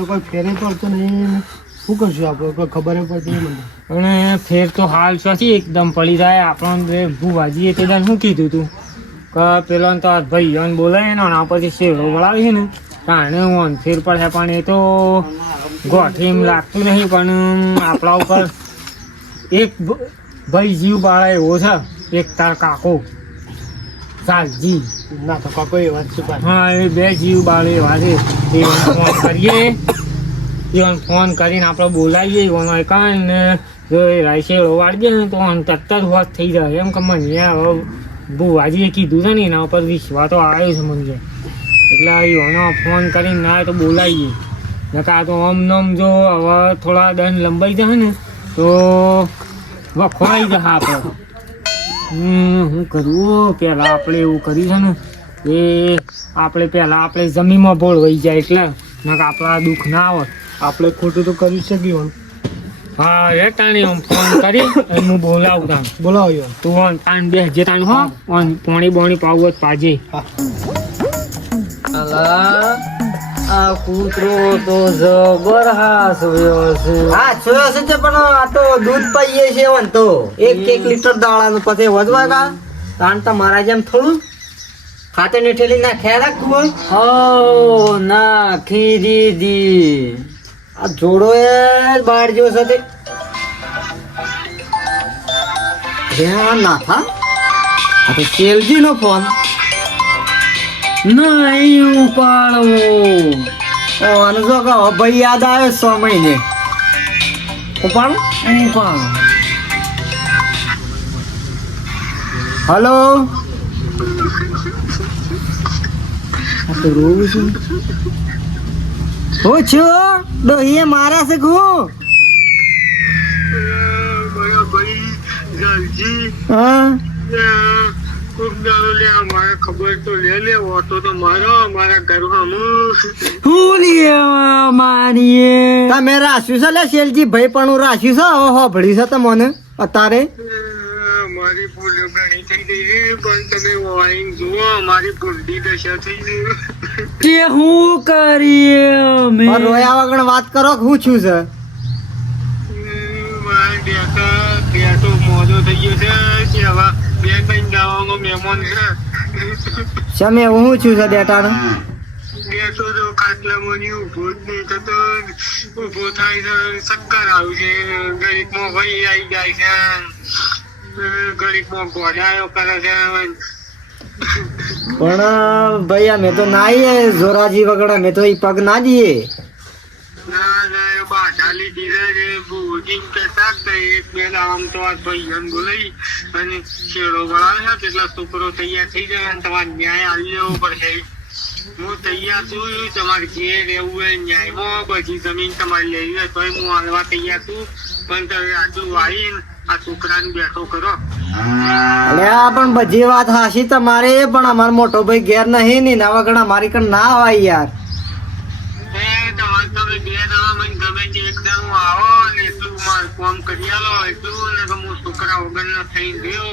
તો કોઈ ફેરે પડતો નહીં. શું કરશું આપણે? કોઈ ખબર પડતી નહીં મને. પણ ફેર તો હાલ શોથી એકદમ પડી જાય. આપણને ભૂવાજીએ તે દાન શું કીધું તું કે પેલો તો ભાઈ યોન બોલાય ને આના પરથી શેરો વળાવે છે ને તાણે હું ફેર પડે. પણ એ તો ગોઠે એમ લાગતું નહીં. પણ આપણા ઉપર એક ભાઈ જીવ બાળા એવો છે, એક તાર કાકો સાલજી. ના તો કાકો એ વાત છે પાછી. હા, એ બે જીવ બાળે એવા છે. એ ફોન કરીએ, ઈવન ફોન કરીને આપણે બોલાવીએ ઈવનો એકાન ને જો એ રાયશેડો વાળીએ ને તો તરત જ વાત થઈ જાય. એમ કે મને હવે ભુવાજીએ કીધું છે ને એના ઉપર વિશ્વાસ તો આવ્યો છે મને. એટલે ઈવનો ફોન કરીને ના તો બોલાવીએ. નકા તો આમ નામ જો હવે થોડા દંડ લંબાઈ જાય ને તો વખોડાઈ જાય આપણે. શું કરવું? પહેલાં આપણે એવું કર્યું છે ને એ આપણે પહેલાં આપણે જમીનમાં ભોળવાઈ જાય એટલે નકા આપણા દુઃખ ના આવે. આપણે ખોટું તો કરી શકીએ. હા રે તાણી આમ ફોન કરી અને હું બોલાવું તાણ. બોલાવ્યો તું ઓન તાણ બે જે તાણ હો ઓન પોણી બોણી પાવું પાજે. અલા આ કૂતરો તો જબર હાસવ્યો છે. હા છોયો છે તે પણ આ તો દૂધ પીએ છે વન તો 1 લીટર દાડાનું પછી વધવા કા તાણ તો મારા જેમ થોડું ખાતે ને ઠેલી ના ખ્યાલ રાખવું હો નાખી દીધી. આ જોડો એ બહાર જો છે તે ધ્યાન ના થા. આ તો સેલજી નો ફોન નહીં ઉપાડવો. અને જો કે ભાઈ યાદ આવે 100 મહિને ઉપાડો. હલો આ તો રોવું છું. હું છું ડોહીએ મારા છે હું. હા ખબર તો લે ઓટો તો મારો મારા ઘરમાં હું લેવા મારીએ. તમે રાખ્યું છે લે શેલજી ભાઈ પણ હું રાખ્યું છે. હવે હો ભળી છે તમને અત્યારે મારી ભૂલો ઘણી થઈ ગઈ પણ તમે વાઈન જુઓ મારી ભૂલની દશા થઈ ગઈ. તે હું કરીએ અમે? પણ રોયા વગર વાત કરો કે હું છું છે. તો મોડો થઈ ગયો છે કે હવે બે ત્રણ ગાવાનો મહેમાન છે. તમે હું છું છે ડેટાનો બેસો તો ખાટલામાં ઉભો જ નહીં થતો. ઉભો થાય છે ચક્કર આવે છે. ગરીબમાં ભાઈ આવી જાય છે. ગરીબમાં ગોડાયો કરે છે. પણ ભાઈ અમે તો ના આવીએ જોરાજી વગર. અમે તો એ પગ ના જઈએ. ના ના બાધા લીધી છે ભૂજી કહેતા એક બે આમ તો આ ભાઈ બોલાવી અને શેડો વળાવે છે એટલે છોકરો તૈયાર થઈ જાય અને તમારે ન્યાય આવી લેવો પડશે. હું તૈયાર છું. તમારે જે રહેવું હોય ન્યાયમાં બધી જમીન તમારે લેવી હોય તો હું હાલવા તૈયાર છું. પણ તમે આટલું આવીને આ છોકરાને બેઠો કરો. અલ્યા પણ બધી વાત હાશી તમારે પણ અમારો મોટો ભાઈ ઘેર નહીં ને ના વગર અમારી કણ ના આવાય યાર. તમે બે દાડા મને ગમે તે એકદમ આવો ને એટલું મારું કામ કરી આલો એટલું ને હું છોકરા વગર નો થઈ ગયો.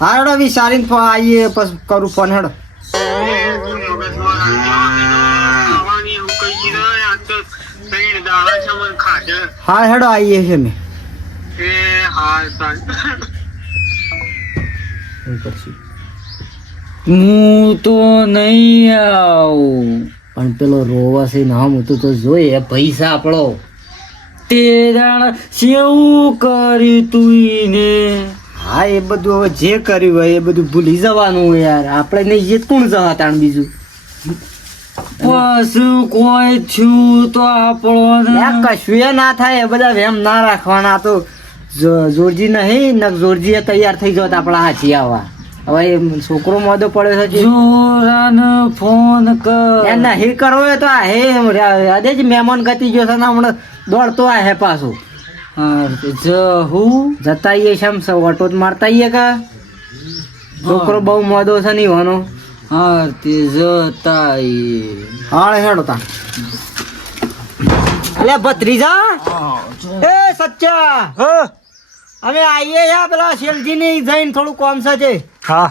હા હેડો વિચારીને આવીએ પછી કરું ફોન હેડો. આવવાની એવું કહી દે આ તો 3 દાડા છે મને ખાધે. હા હેડો આવીએ છે અમે. એ હા સાહેબ હું તો નહીં આવું. પણ પેલો રોવાસી નામ હતું તો જોઈએ પૈસા આપણો તે જાણ શું કર્યું તું ઈને? હા એ બધું હવે જે કર્યું હોય એ બધું ભૂલી જવાનું યાર. આપણે નહીં જે કોણ જવા તાણ બીજું પશુ કોઈ છું તો આપણો કશું એ ના થાય. એ બધા વેમ ના રાખવાના. તો જોરજી નહીં ને જોરજી તૈયાર થઈ જત આપણા હાથી આવવા. હવે એ છોકરો મોદો પડ્યો છે જોરાને ફોન કર. એ નહીં કરવો હોય તો આ હે અદે જ મહેમાન ગતિ ગયો છે ને હમણાં દોડતો આ હે પાછું. હું જતા આવીએ છે ઓટો જ મારતા આવીએ કા. છોકરો બહુ મોદો છે નહીં હોનો. હા તે જતા હા હેડો તા. અલે ભત્રીજા એ સચ્ચા અમે આવીએ છે પેલા શેલજી ની જઈને થોડું કોમ છે. હા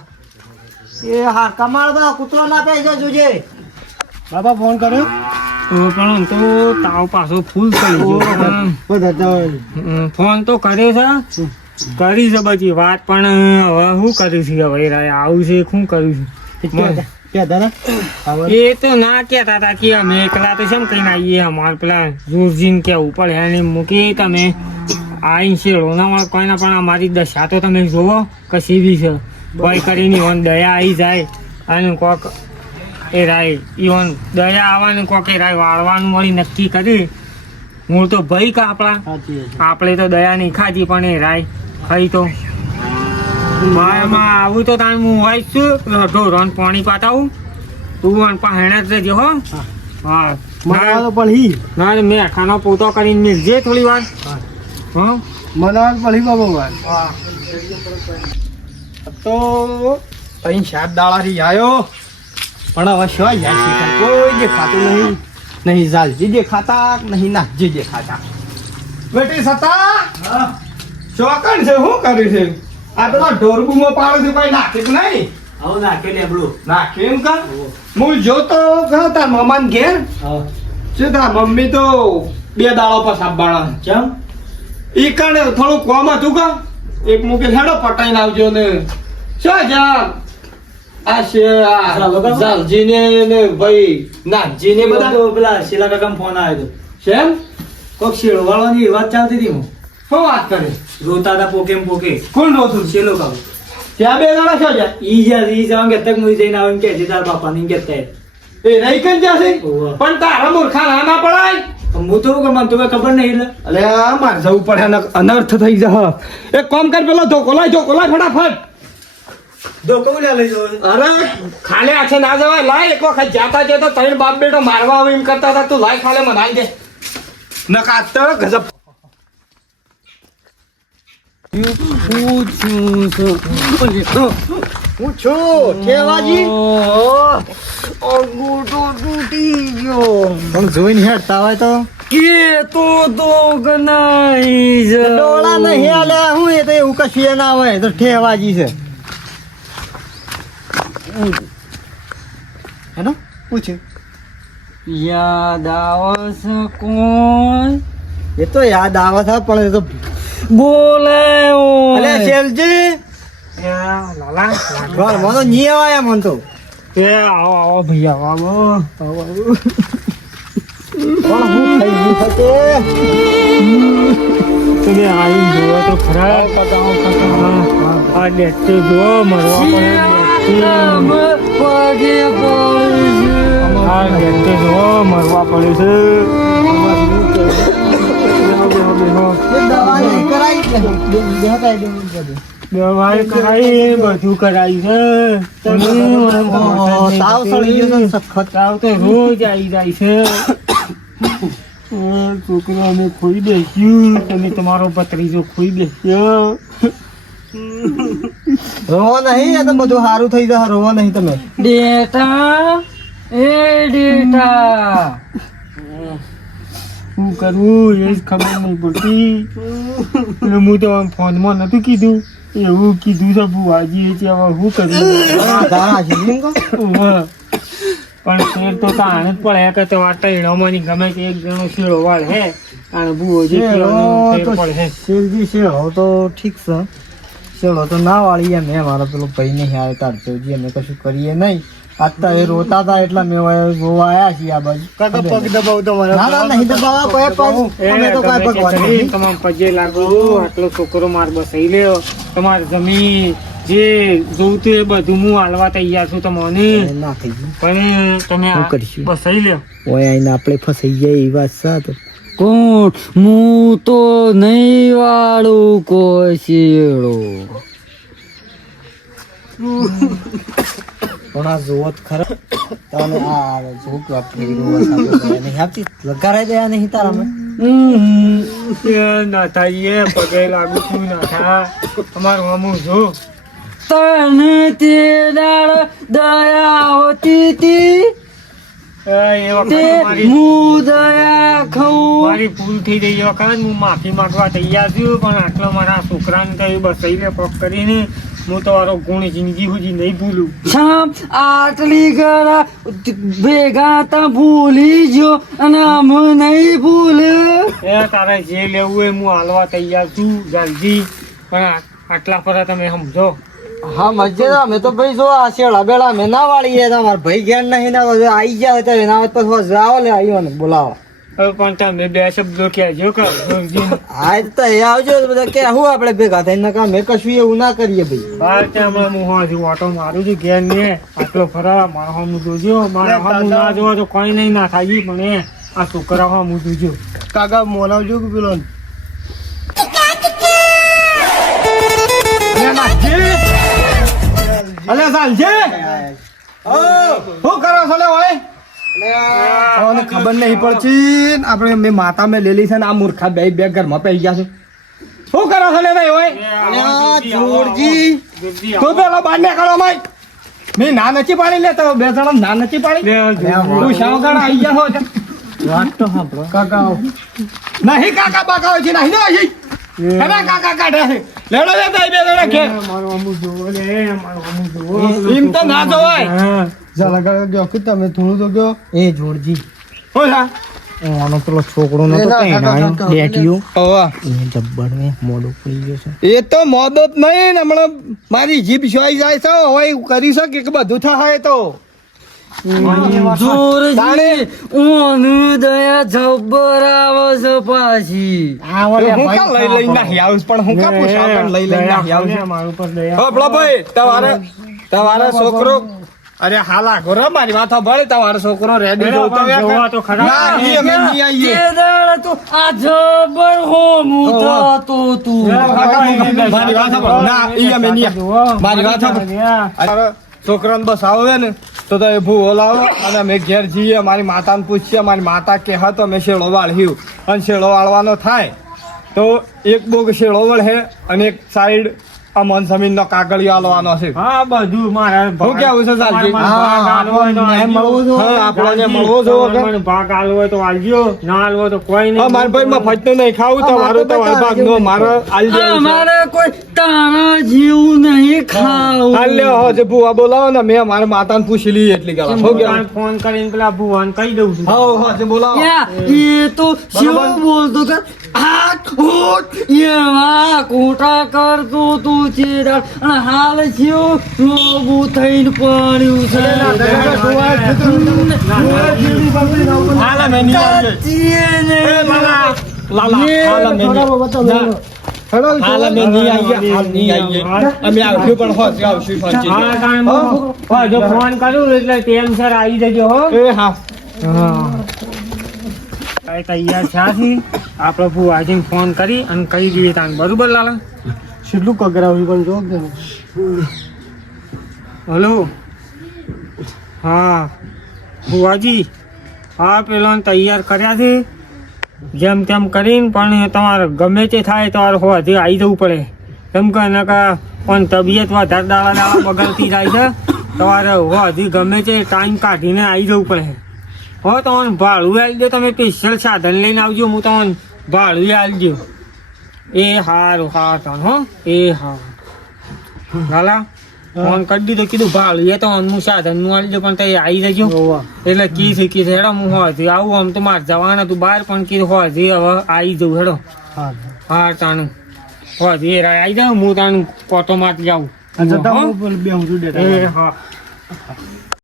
એ હા કમાલ બધા કૂતરો ના પે જોજે. બાપા ફોન કર્યો. પણ આમ તો તાવ પાછો ફૂલ થઈ ગયો બધા તો ફોન તો કર્યો છે કરી છે બધી વાત પણ હવે શું કર્યું છે હવે રાય આવું છે શું કર્યું છે ક્યાં દાદા આવો એ તો ના કહેતા હતા કે અમે એકલા તો કેમ કહીને આવીએ અમારે પેલા જોરજીને કહેવું પડે એને મૂકી તમે આવીને શેડોના કોઈના પણ અમારી દશા તો તમે જોવો કશી બી છે કોઈ કરીને ઓન દયા આવી જાય અને કોક એ રાય ઈવન દયા આવવાનું કોક એ રાય વાળવાનું મળી નક્કી કરી મૂળ તો ભાઈ કા આપણા સાચી વાત છે. આપણે તો દયા નહીં ખાધી પણ એ રાય ખાઈ તો મારામાં આવું તો તાણ હું હોય છું ઢોરણ પાણી પાતાવું તું આન પાહેણા જ રહેજો હો હા મનાવાનો પણ હી ના ને મેં ખાનો પોતો કરીને મિલજે થોડી વાર હા મનાવાનો પણ હી બાબા વાર તો અહીં 7 દાડાથી આવ્યો પણ હવે શું જાય છે કોઈ દેખાતું નહીં નહીં જાલજી દેખાતા નહીં નાથજી દેખાતા બેટી સતા ચોકણ છે શું કર્યું છે આ તો ઢોરબુમાં પાડો છે કોઈ નાખે કે નહીં આવું નાખે લેબડું નાખે એમ કર હું જોતો ગયો તાર મમાન ઘેર શું તાર મમ્મી તો 2 દાડો પર સાંભળા ચમ ઈ કણે થોડું કોમ હતું કા એક મુકે હેડો પટાઈને આવજો ને શું જા આ છે આ જાલજીને ને ભાઈ નાથજીને બધા પેલા શીલા કાકા ફોન આવ્યો શેમ કોક શેડો વાળવાની વાત ચાલતી હતી હું શું વાત કરે રોતા હતા પોકે પોકે કોણ રોતું શેલો કાકો ત્યાં 2 જણા શું જા ઈ જ્યાં ઈ જવા કે તક મુઈ જઈને આવીને કે તાર બાપા ની કે તે એ રહી કન જાશે ઓવા. પણ તારા મૂર્ખા ના પડાય હું તો મને તો કઈ ખબર નહીં એટલે અલે આ માર જવું પડે અને અનર્થ થઈ જા એક કામ કર પેલો ધોકો લાય ફટાફટ ધોકો લે લઈ જો અરે ખાલે આછે ના જવાય લાય એક વખત જાતા જતા ત્રણ બાપ બેટો મારવા આવે એમ કરતા હતા તું લાય ખાલે મનાઈ દે નકા તો ગજબ હું છું ઠેવાજી અંગૂઠો તૂટી ગયો પણ જોઈને હેડતા હોય તો કે તો ગનાઈ ડોળા નહીં આલે હું એ તો એવું કશું ના હોય તો ઠેવાજી છે હેનો પૂછ્યું યાદ આવશે કોણ એ તો યાદ આવે છે પણ એ તો બોલાયો અલે શેલજી લાલા ઘર મને નહીં આવાય મન તો એ આવો આવો ભૈયા આવો આવો પણ હું થઈ ગયું છે તે તમે આવીને જુઓ તો ખરા આ ડેટ જુઓ મરવા પડે પગે આ ડેટ જુઓ મરવા પડે છે દવા નહીં કરાઈ દવાઈ કરાઈ બધું કરાયું છે તાવ સળી ગયો છે સખત તાવ તો રોજ આવી જાય છે છોકરો અમે ખોઈ બેસ્યું તમે તમારો ભત્રીજો ખોઈ બેસ્યો રોવો નહીં એ તો બધું સારું થઈ જશે રોવો નહીં તમે ડેટા એ ડેટા શું કરવું એ જ ખબર નહીં પડતી એટલે હું તો આમ ફોનમાં નતું કીધું એવું કીધું છે બુવાજીએ છે હવે શું કર્યું ધારા છે એમ કહો? ઉવ્વ. પણ શેર તો તાણે જ પડે કે તો આ ટૈણોમાંની ગમે તે એક જણો શેરો વાળ હે અને બુવોજી શેરો શેર તો પડે હે શેરજી શેરો તો ઠીક છે શેરો તો ના વાળીએ મેં મારો પેલો ભાઈ નહીં આવે તારચોજી અમે કશું કરીએ નહીં આજ એ રોતા હતા એટલે મેં જોવા આવ્યા છીએ આ બાજુ પગ દબાવતો ના ના નહીં દબાવવા કોઈ પગ અમે તો કોઈ પગ વાળી તમારે પગે લાગો આટલો છોકરો માર બસાઈ લ્યો તમારે જમીન જે જોવું એ બધું હું હાલવા તૈયાર છું તમને ના થઈ ગયું પણ તમે શું કરીશું? બસાઈ લ્યો ઓય આઈને આપણે ફસાઈ જાય એ વાત છે કોણ હું તો નહીં વાળું કોઈ શેડો પણ આ જોવો જ ખરા તને આ જોક વાપરી નહીં આપતી લગારાઈ દયા નહીં તારામાં નાથાજીએ પગે લાગુ છું નાથા તમારું અમુક જો તને તે દાળ દયા હોતી હતી એ વખત તે મારી હું દયા ખાઉં મારી ભૂલ થઈ ગઈ એ વખત હું માફી માંગવા તૈયાર છું પણ આટલો મારા છોકરાને તો એ બસાઈને કોક કરીને હું તમારો ગુણ જિંદગી સુધી નહીં ભૂલું. છામ આટલી ગળા ભેગા તા ભૂલી ગયો અને અમે નહીં ભૂલે. એ તારે જે લેવું હોય હું હાલવા તૈયાર છું જલ્દી, પણ આટલા પર તમે સમજો. હા મજે અમે તો ભાઈ જો આ શેળા બેડા અમે ના વાળીએ તમારા ભાઈ ઘેર નહીં ના હોય આવી જાય તો એના વાત પછી જાઓ લે આવ્યો ને બોલાવો. હવે પણ તમે બે શબ્દો કહેજો કે જોરજી. હા તો એ આવજો તો બધા કે હું આપણે ભેગા થઈને કામ મેં કશું એવું ના કરીએ ભાઈ. બહાર ત્યાં હમણાં હું હોવાથી ઓટો મારું છું ઘેર ને આટલો ફરા મારા હમું જોજો, મારા હમું ના જોવા તો કોઈ નહીં ના થાય, પણ એ આ છોકરા હમું જોજો. કાકા મોલાવજો કે પેલો અલે સાંજે શું કરો છો લે ભાઈ? મને ખબર નહીં પડતી આપણે મેં માતા મેં લેલી છે ને આ મૂર્ખા બે બે ઘરમાં પડી ગયા છે. શું કરો છો લે ભાઈ હોય? જોરજી તું પેલો બાર ને કરો ભાઈ. મેં ના નથી પાડી લેતો બે જણા ના નથી પાડી. તું શાવગણ આવી ગયા છો વાત તો સાંભળો કાકા નહીં કાકા બાકા હોય છે નહીં ને હજી હવે કાકા કાઢે છે લેડો બે ભાઈ બે જણા કે મારું હમું જોવો લે, મારું હમું જોવો. એમ તો ના જોવાય. હા. જલા ગયો કે તમે થોડું તો ગયો એ જોરજી હોલા આનો પેલો છોકરો નતો બેઠ્યો જબ્બર ને મોડો પડી ગયો છે. એ તો મોદો જ નહીં ને હમણાં મારી જીભ સોઈ જાય છે હવે કરી શકે કે બધું થાય તો જોરજી ઓનું દયા જબ્બર આવે છે પાછી. હું કા લઈ લઈ નાખી આવું પણ હું કા પૂછા લઈ લઈ નાખી આવું મારું પર દયા. હો પેલો ભાઈ તમારે છોકરો અરે હાલા ગોરો મારી વાતો ભળે તમારો છોકરો રેડી જોવા તો ખરા. ના ઈ અમે નહીં આવીએ. તે દાડા તો આ જબ્બર હોમું થતો તું. મારી વાત સાંભળો. ના ઈ અમે નહીં મારી વાત સાંભળો. અરે છોકરાને બસ આવે ને તો એ ભૂવો લાવો અને અમે ઘેર જઈએ મારી માતાને પૂછીએ મારી માતા કે હા તો અમે શેળો વાળ્યું અને શેળો વાળવાનો થાય તો એક બોગ શેળો વળે અને એક સાઈડ અમન જમીન નો કાગળિયો આલવાનો છે. હા બધું મારા હું કેવું છે સાલજી? આપણને મળવો જો મને ભાગ આલવો હોય તો આલજો, ના આલવો તો કોઈ નહીં. મારા ભાઈ માં ફટતો નહીં ખાવું તમારો ભાગ નો મારો આલજો. અમારે કોઈ તારા જેવું નહીં ખાવું. આલ્યો હો જે ભૂવા બોલાવો ને મેં મારા માતાને પૂછી લઈએ એટલી ગાલા હો ગયા. ફોન કરીને પેલા ભુવાને કહી દઉં છું. હા હો જે બોલાવો યા, એ તો શું બોલતો કે હાથ હોટ એવા કોટા કરતો તું ચેડા અને હાલ થયો લોબુ થઈને પડ્યું છે. હાલા મેં નહીં આવીએ. ચીને. એ લાલા હાલા મેં નહીં હાલા મેં નહીં આવીએ હાલ નહીં આવીએ અમે આવશું પણ હોત આવશું સાંજે. હા તાણ હું જો ફોન કરું એટલે ટેન્શન આવી જજો હો. એ હા કઈ તૈયાર છે આપણે ભુવાજીને ફોન કરી અને કહી દઈએ તાન બરોબર લાલા. કેટલું કગરાવ્યું પણ જો હલો હા ભુવાજી હા પેલો તૈયાર કર્યા છે જેમ તેમ કરીને પણ તમારે ગમે તે થાય તમારે હોવાથી આવી જવું પડે કેમ કે નકા પણ તબિયત વધારે દાડા બગડતી જાય છે તમારે હોવાથી ગમે તે ટાઈમ કાઢીને આવી જવું પડે. હો તમને ભાડું આપજો, તમે સ્પેશિયલ સાધન લઈને આવજો, હું તમને ભાડું આપજો. એ સારું હા તને હો એ હા લાલા ફોન કરી દીધો કીધું ભાડું એ તો હું સાધન નું આપજો પણ તે આવી જજો એટલે કી હેડો હું હોવાથી આવું આમ તો મારે જવાના હતું બહાર પણ કીધું હોવાથી હવે આવી જવું હેડો. હા તાનું હોવાથી એ આવી જાઉં હું તાનું કોટો મારી જાઉં. એ હા